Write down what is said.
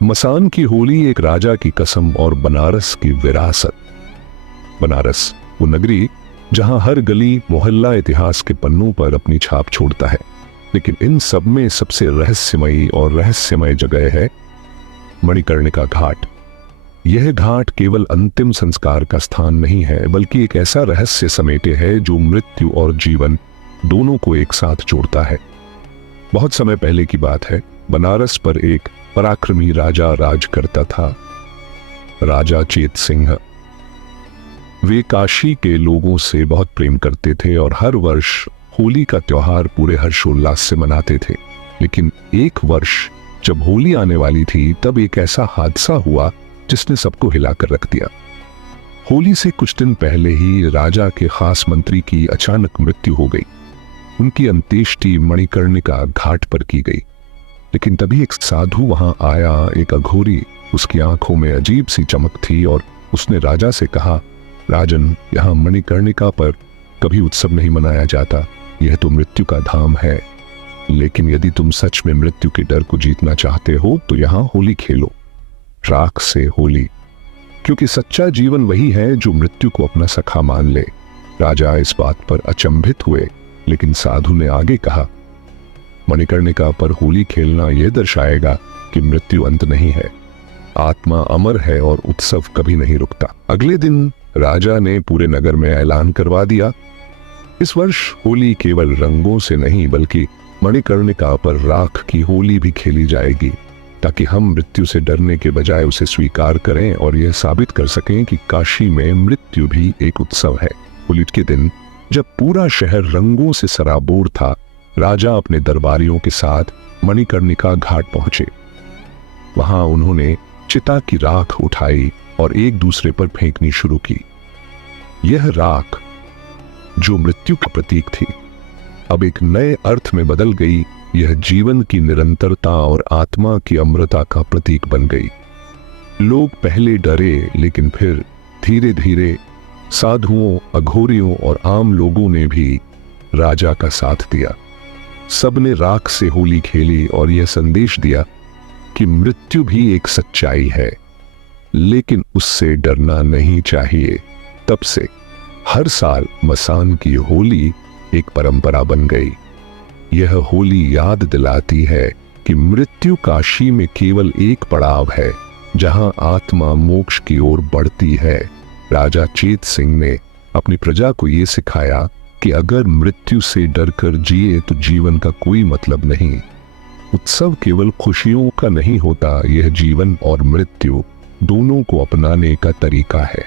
मसान की होली एक राजा की कसम और बनारस की विरासत। बनारस वो नगरी जहां हर गली मोहल्ला इतिहास के पन्नों पर अपनी छाप छोड़ता है, लेकिन इन सब में सबसे रहस्यमय जगह है मणिकर्णिका घाट। यह घाट केवल अंतिम संस्कार का स्थान नहीं है, बल्कि एक ऐसा रहस्य समेटे है जो मृत्यु और जीवन दोनों को एक साथ जोड़ता है। बहुत समय पहले की बात है। बनारस पर एक पराक्रमी राजा राज करता था, राजा चेत सिंह। वे काशी के लोगों से बहुत प्रेम करते थे और हर वर्ष होली का त्योहार पूरे हर्षोल्लास से मनाते थे। लेकिन एक वर्ष जब होली आने वाली थी, तब एक ऐसा हादसा हुआ जिसने सबको हिलाकर रख दिया। होली से कुछ दिन पहले ही राजा के खास मंत्री की अचानक मृत्यु हो गई। उनकी अंत्येष्टि मणिकर्णिका घाट पर की गई। लेकिन तभी एक साधु वहां आया, एक अघोरी। उसकी आंखों में अजीब सी चमक थी और उसने राजा से कहा, राजन, यहाँ मणिकर्णिका पर कभी उत्सव नहीं मनाया जाता। यह तो मृत्यु का धाम है। लेकिन यदि तुम सच में मृत्यु के डर को जीतना चाहते हो तो यहाँ होली खेलो, राख से होली, क्योंकि सच्चा जीवन वही है जो मृत्यु को अपना सखा मान ले। राजा इस बात पर अचंभित हुए, लेकिन साधु ने आगे कहा, मणिकर्णिका पर होली खेलना यह दर्शाएगा कि मृत्यु अंत नहीं है, आत्मा अमर है और उत्सव कभी नहीं रुकता। अगले दिन राजा ने पूरे नगर में ऐलान करवा दिया, इस वर्ष होली केवल रंगों से नहीं बल्कि मणिकर्णिका पर राख की होली भी खेली जाएगी, ताकि हम मृत्यु से डरने के बजाय उसे स्वीकार करें और यह साबित कर सकें कि काशी में मृत्यु भी एक उत्सव है। होली के दिन जब पूरा शहर रंगों से सराबोर था, राजा अपने दरबारियों के साथ मणिकर्णिका घाट पहुंचे। वहां उन्होंने चिता की राख उठाई और एक दूसरे पर फेंकनी शुरू की। यह राख, जो मृत्यु का प्रतीक थी, अब एक नए अर्थ में बदल गई। यह जीवन की निरंतरता और आत्मा की अमरता का प्रतीक बन गई। लोग पहले डरे, लेकिन फिर धीरे धीरे साधुओं, अघोरियों और आम लोगों ने भी राजा का साथ दिया। सबने राख से होली खेली और यह संदेश दिया कि मृत्यु भी एक सच्चाई है, लेकिन उससे डरना नहीं चाहिए। तब से हर साल मसान की होली एक परंपरा बन गई। यह होली याद दिलाती है कि मृत्यु काशी में केवल एक पड़ाव है, जहां आत्मा मोक्ष की ओर बढ़ती है। राजा चेत सिंह ने अपनी प्रजा को यह सिखाया कि अगर मृत्यु से डरकर जिए तो जीवन का कोई मतलब नहीं। उत्सव केवल खुशियों का नहीं होता, यह जीवन और मृत्यु दोनों को अपनाने का तरीका है।